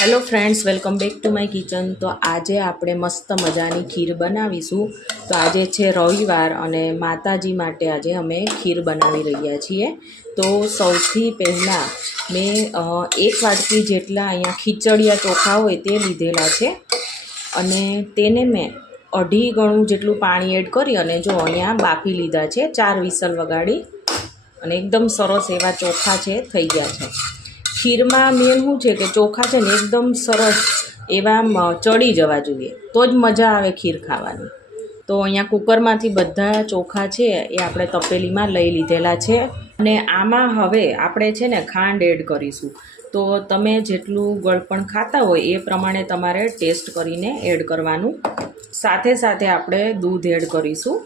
Hello friends welcome back to my kitchen તો આજે આપણે મસ્ત મજાની ખીર બનાવીશું. તો આજે છે રવિવાર અને માતાજી માટે આજે અમે ખીર બનાવી રહ્યા છીએ. તો સૌથી પહેલાં મેં એક વાટકી જેટલા અહીંયા ખીચડિયા ચોખા હોય તે લીધેલા છે. અને તેને મેં અઢી ગણું જેટલું પાણી એડ કરી અને જો અહીંયા બાફી લીધા છે, ચાર વિસલ વગાડી. અને એકદમ સરસ એવા ચોખા છે, થઈ ગયા છે. ખીરમાં મેન શું છે કે ચોખા છે ને એકદમ સરસ એવા ચડી જવા જોઈએ. તો જ મજા આવે ખીર ખાવાની. તો અહીંયા કુકરમાંથી બધા ચોખા છે એ આપણે તપેલીમાં લઈ લીધેલા છે. અને આમાં હવે આપણે છે ને ખાંડ એડ કરીશું. તો તમે જેટલું ગળપણ ખાતા હોય એ પ્રમાણે તમારે ટેસ્ટ કરીને એડ કરવાનું. સાથે સાથે આપણે દૂધ એડ કરીશું.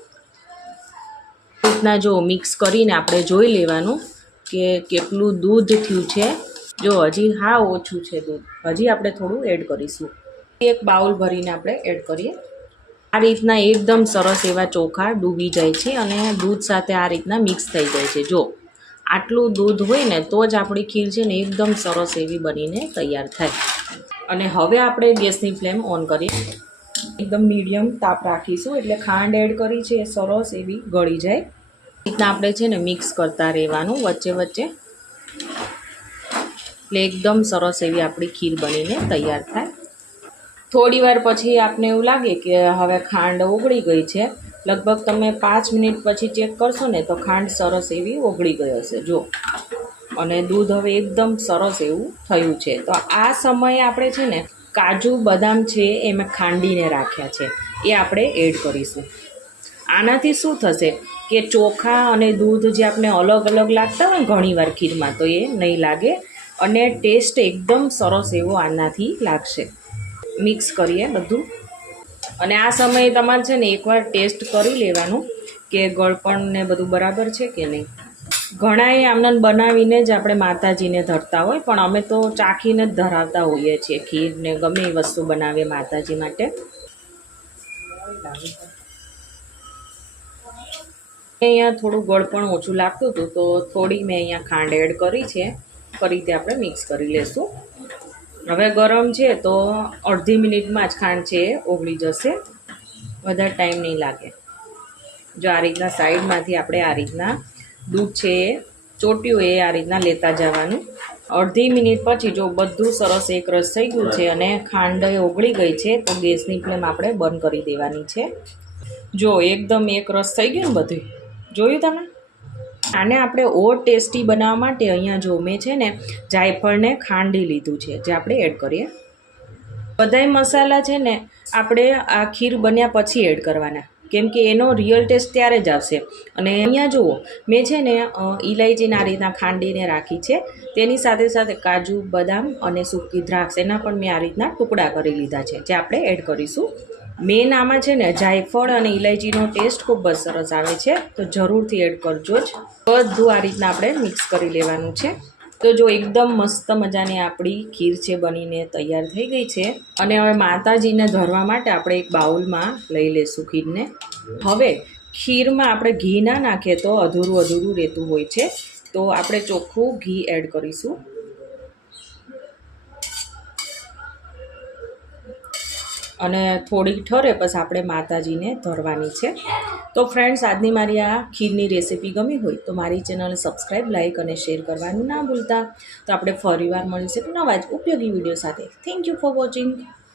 રીતના જો મિક્સ કરીને આપણે જોઈ લેવાનું કે કેટલું દૂધ થયું છે. જો હજી હા ઓછું છે દૂધ. હજી આપણે થોડું એડ કરીશું. એક બાઉલ ભરીને આપણે એડ કરીએ. આ રીતના એકદમ સરસ એવા ચોખા ડૂબી જાય છે અને દૂધ સાથે આ રીતના મિક્સ થઈ જાય છે. જો આટલું દૂધ હોય ને તો જ આપણી ખીર છે ને એકદમ સરસ એવી બનીને તૈયાર થાય. અને હવે આપણે ગેસની ફ્લેમ ઓન કરીએ. એકદમ મીડિયમ તાપ રાખીશું એટલે ખાંડ એડ કરી છે સરસ એવી ગળી જાય. રીતના આપણે છે ને મિક્સ કરતા રહેવાનું વચ્ચે વચ્ચે. એટલે એકદમ સરસ એવી આપણી ખીર બનીને તૈયાર થાય. થોડી વાર પછી આપને એવું લાગે કે હવે ખાંડ ઓગળી ગઈ છે. લગભગ તમે પાંચ મિનિટ પછી ચેક કરશો ને તો ખાંડ સરસ એવી ઓગળી ગઈ હશે. જો. અને દૂધ હવે એકદમ સરસ એવું થયું છે. તો આ સમયે આપણે છે ને કાજુ, બદામ છે એ મેં ખાંડીને રાખ્યા છે. એ આપણે એડ કરીશું. આનાથી શું થશે કે ચોખા અને દૂધ જે આપણે અલગ અલગ લાગતા હોય ઘણીવાર ખીરમાં તો એ નહીં લાગે. અને ટેસ્ટ એકદમ સરસ એવો આનાથી લાગશે. મિક્સ કરીએ બધું. અને આ સમયે તમારે છે ને એકવાર ટેસ્ટ કરી લેવાનું કે ગળપણ ને બધું બરાબર છે કે નહીં. ઘણાએ આમને બનાવીને જ આપણે માતાજીને ધરતા હોય, પણ અમે તો ચાખીને જ ધરાવતા હોઈએ છીએ ખીરને ગમે એ વસ્તુ બનાવીએ માતાજી માટે. અહીંયા થોડું ગળપણ ઓછું લાગતું હતું, તો થોડી મેં અહીંયા ખાંડ એડ કરી છે. ફરી તે આપણે મિક્સ કરી લેશું. હવે ગરમ છે તો અડધી મિનિટમાં જ ખાંડ છે એ ઓગળી જશે. વધારે ટાઈમ નહીં લાગે. જો આ રીતના સાઈડમાંથી આપણે આ રીતના દૂધ છે એ ચોટ્યું એ આ રીતના લેતા જવાનું. અડધી મિનિટ પછી જો બધું સરસ એક રસ થઈ ગયું છે અને ખાંડ ઓગળી ગઈ છે, તો ગેસની ફ્લેમ આપણે બંધ કરી દેવાની છે. જો એકદમ એક રસ થઈ ગયું ને બધું જોયું તમે આને આપણે ઓર ટેસ્ટી બનાવવા માટે અહીંયા જો મેં છે ને જાયફળને ખાંડી લીધું છે, જે આપણે એડ કરીએ. બધાય મસાલા છે ને આપણે આ ખીર બન્યા પછી એડ કરવાના. કેમ કે એનો રિયલ ટેસ્ટ ત્યારે જ આવશે. અને અહીંયા જુઓ, મેં છે ને ઇલાયચીને આ રીતના ખાંડીને રાખી છે. તેની સાથે સાથે કાજુ, બદામ અને સૂકી દ્રાક્ષ, એના પણ મેં આ રીતના ટુકડા કરી લીધા છે, જે આપણે એડ કરીશું. મેન આમાં છે ને, જાયફળ અને ઇલાયચીનો ટેસ્ટ ખૂબ જ સરસ આવે છે, તો જરૂરથી એડ કરજો જ. બધું આ રીતના આપણે મિક્સ કરી લેવાનું છે. તો જો એકદમ મસ્ત મજાની આપણી ખીર છે બનીને તૈયાર થઈ ગઈ છે. અને હવે માતાજીને ધરવા માટે આપણે એક બાઉલમાં લઈ લઈશું ખીરને. હવે ખીરમાં આપણે ઘી ના નાખીએ તો અધૂરું અધૂરું રહેતું હોય છે. તો આપણે ચોખ્ખું ઘી એડ કરીશું. અને થોડીક ઠરે પછી આપણે માતાજીને ધરવાની છે. તો ફ્રેન્ડ્સ આજની મારી આ ખીરની રેસીપી ગમી હોય તો મારી ચેનલને સબસ્ક્રાઈબ લાઇક અને શેર કરવાનું ના ભૂલતા. તો આપણે ફરીવાર મળીશું નવા જ ઉપયોગી વીડિયો સાથે. Thank you for watching